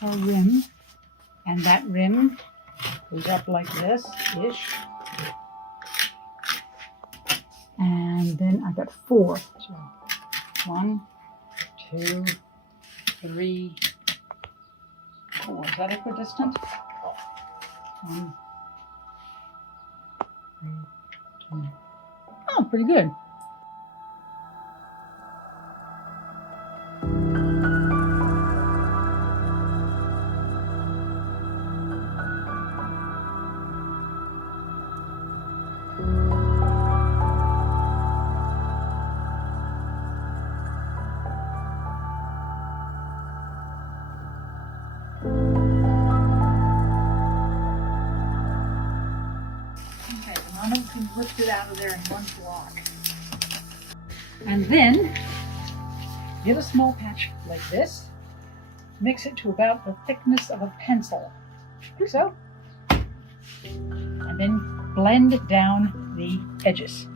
that's our rim. And that rim goes up like this-ish. And then I've got 4. So 1, 2, 3, 4. Is that equidistant? 1, 3, 2. Oh, pretty good. Lift it out of there in one block. And then get a small patch like this, mix it to about the thickness of a pencil, like so, and then blend down the edges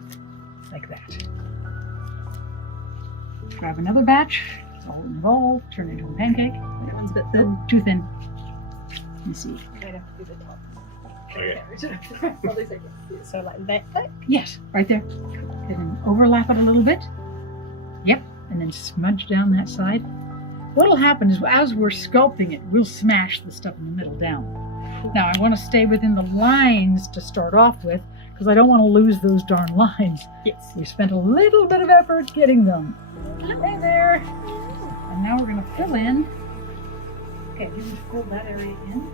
like that. Grab another batch, all involved, turn it into a pancake. That one's a bit thin. Oh, too thin. Let me see. You might have to do the top. Okay. So like that thick? Yes, right there. And then overlap it a little bit. Yep, and then smudge down that side. What'll happen is as we're sculpting it, we'll smash the stuff in the middle down. Now I want to stay within the lines to start off with because I don't want to lose those darn lines. Yes. We spent a little bit of effort getting them. Hey there. And now we're going to fill in. Okay, you can fill that area in.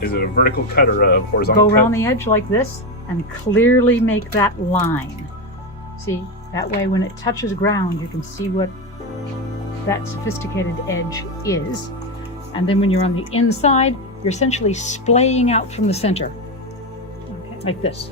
Is it a vertical cut or a horizontal Go cut? around the edge like this and clearly make that line. See, that way when it touches ground, you can see what that sophisticated edge is. And then when you're on the inside, you're essentially splaying out from the center. Okay. Like this.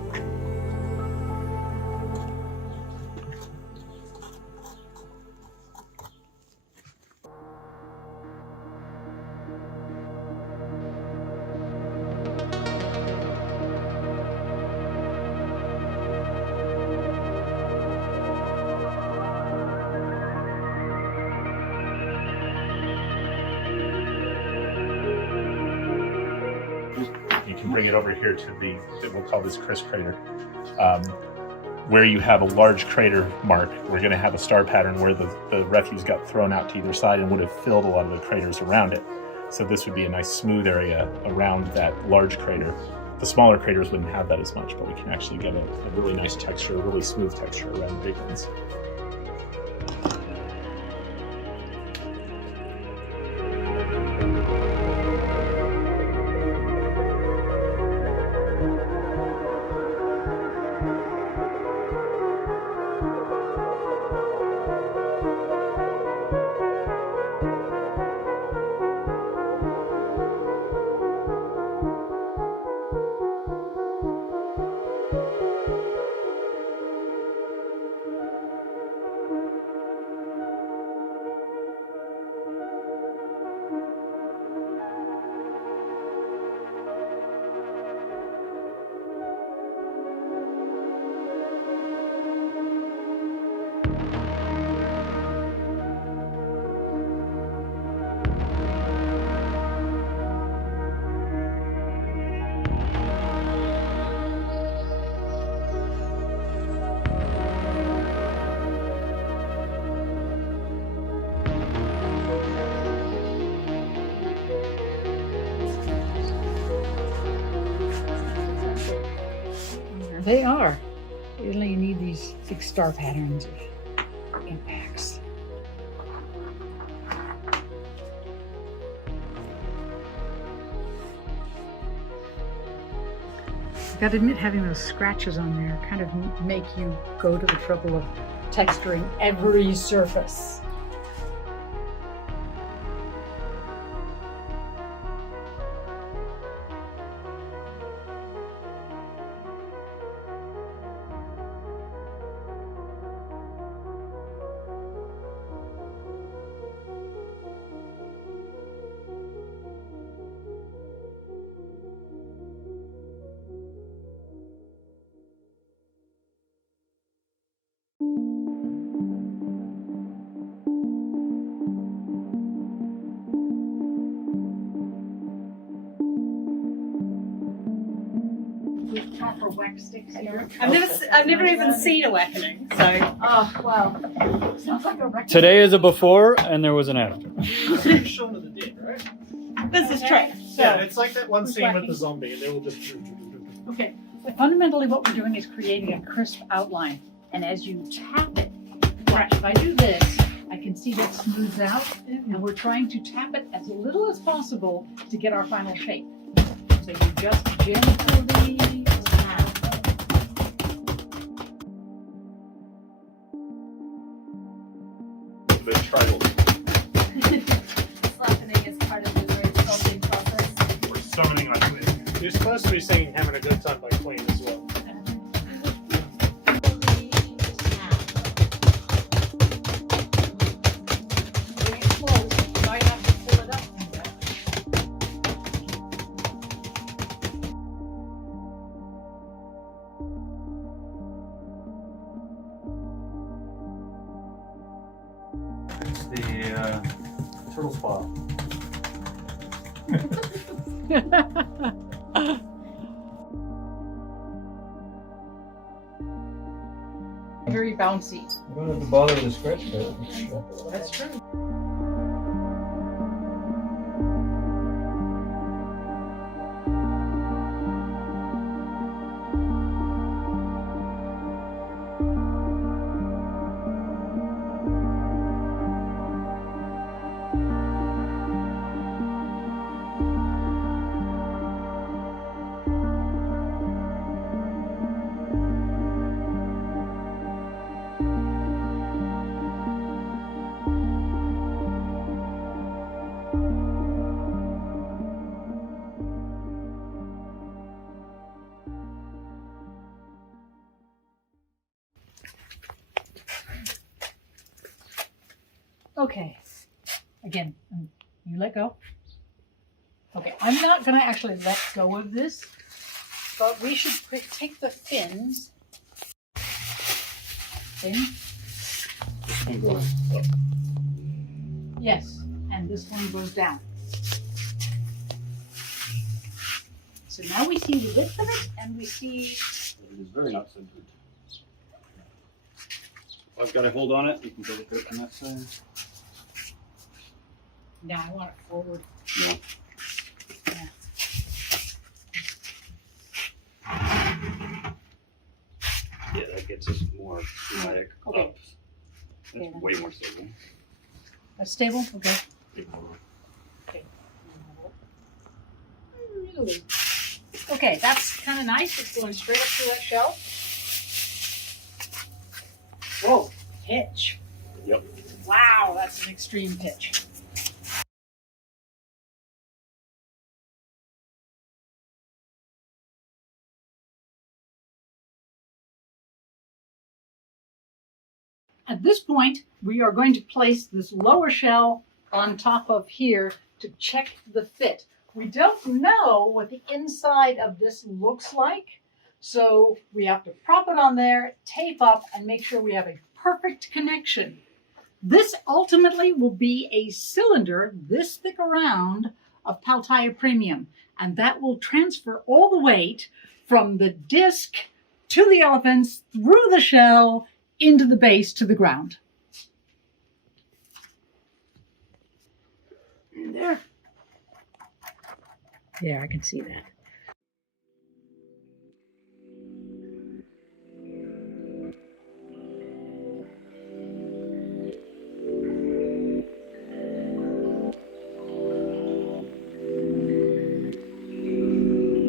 You can bring it over here to the, we'll call this Chris crater. Where you have a large crater mark, we're going to have a star pattern where the refuse got thrown out to either side and would have filled a lot of the craters around it. So this would be a nice smooth area around that large crater. The smaller craters wouldn't have that as much, but we can actually get a really nice texture, a really smooth texture around the big ones. They are. Usually you need these big star patterns of impacts. I've got to admit, having those scratches on there kind of make you go to the trouble of texturing every surface. with proper wax sticks here. I've never even seen a reckoning, so. Oh, wow. Sounds like a record. Today is a before and there was an after. Shown in the did, right? This is true. So, Yeah, it's like that one who's scene with whacking? the zombie, and they will just. okay. So fundamentally, what we're doing is creating a crisp outline. And as you tap it, watch, if I do this, I can see that smooths out. And we're trying to tap it as little as possible to get our final shape. So you just gently tap. The triangle. Slappening is part of the great sculpting process. We're summoning onto it. You're supposed to be singing "Having a Good Time" by Queen as well. Very slow. You might have to pull it up. It's the turtle spa. Very bouncy. You don't have to bother with the scratch pad. That's true. Okay. Again, you let go. Okay, I'm not going to actually let go of this, but we should take the fins. Fin? This one goes up. Yes, and this one goes down. So now we see the width of it, and we see. It is very not centered. I've got to hold on it. You can go look at it on that side. Now I want it forward. No. Yeah. Yeah, that gets us more dramatic Okay. up. That's Okay, way more stable. That's stable? Okay. Okay, that's kind of nice. It's going straight up through that shell. Whoa, pitch. Yep. Wow, that's an extreme pitch. At this point, we are going to place this lower shell on top of here to check the fit. We don't know what the inside of this looks like, so we have to prop it on there, tape up, and make sure we have a perfect connection. This ultimately will be a cylinder this thick around of Pal Tiya Premium, and that will transfer all the weight from the disc to the elephants, through the shell, into the base to the ground. And there. Yeah, I can see that.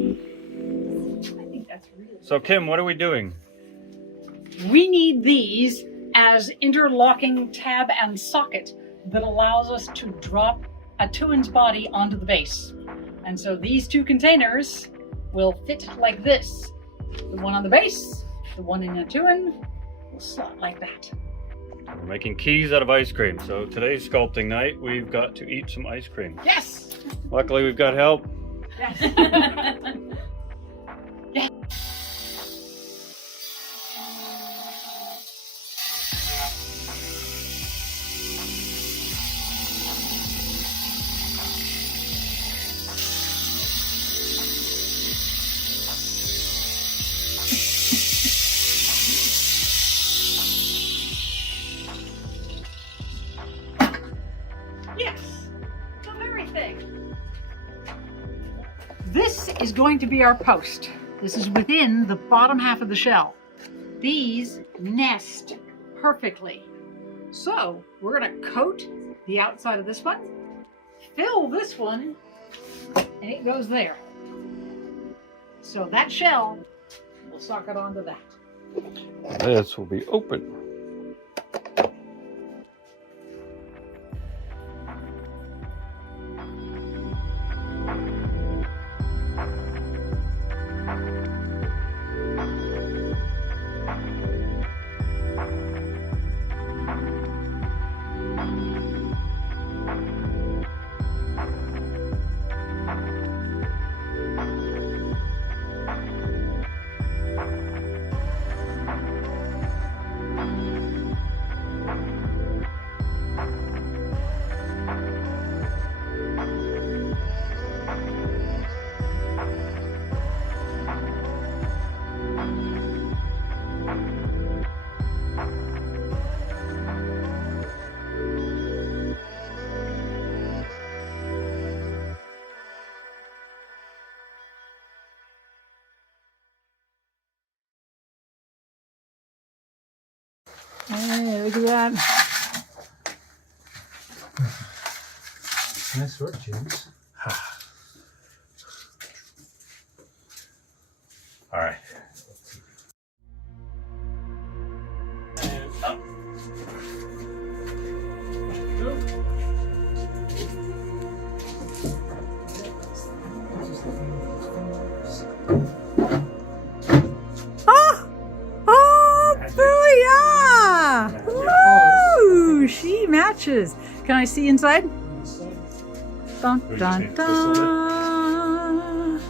I think that's really. So Kim, what are we doing? We need these as interlocking tab and socket that allows us to drop a two-inch body onto the base. And so these two containers will fit like this. The one on the base, the one in a two-in will slot like that. We're making keys out of ice cream. So today's sculpting night, we've got to eat some ice cream. Yes! Luckily, we've got help. Yes. This is going to be our post. This is within the bottom half of the shell. These nest perfectly. So we're going to coat the outside of this one, fill this one, and it goes there. So that shell will socket onto that. This will be open. Hey, look at that. Nice work, James. All right. And up. Ooh, she matches. Can I see inside? Dun, We just dun, need to whistle dun.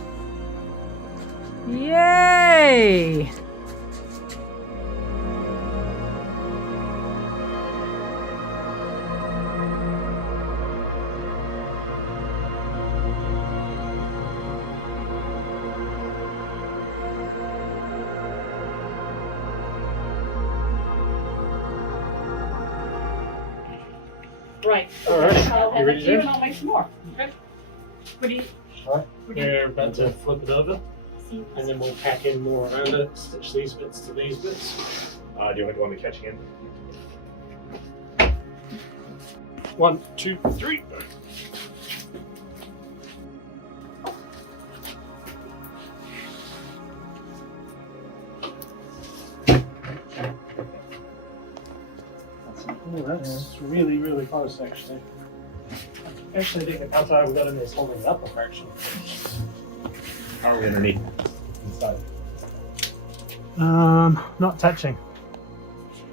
Yay! Right. All right. I'll You have ready, it here James? and I'll make some more. Okay. What do you? Alright. What do you? We're about to flip it over, and then we'll pack in more around it, stitch these bits to these bits. Do you want to go on the catching end? 1, 2, 3. Oh, that's really, really close, actually. Actually, I think outside we got in this holding it up a fraction. How are we underneath? Inside. Not touching.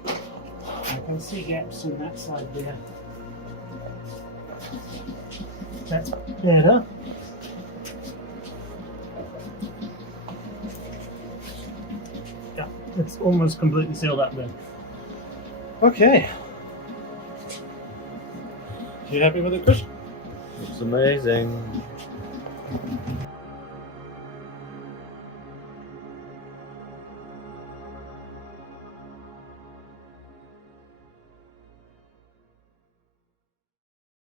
I can see gaps in that side there. That's better. Yeah, it's almost completely sealed up then. Okay. You happy with it, Chris? It's amazing.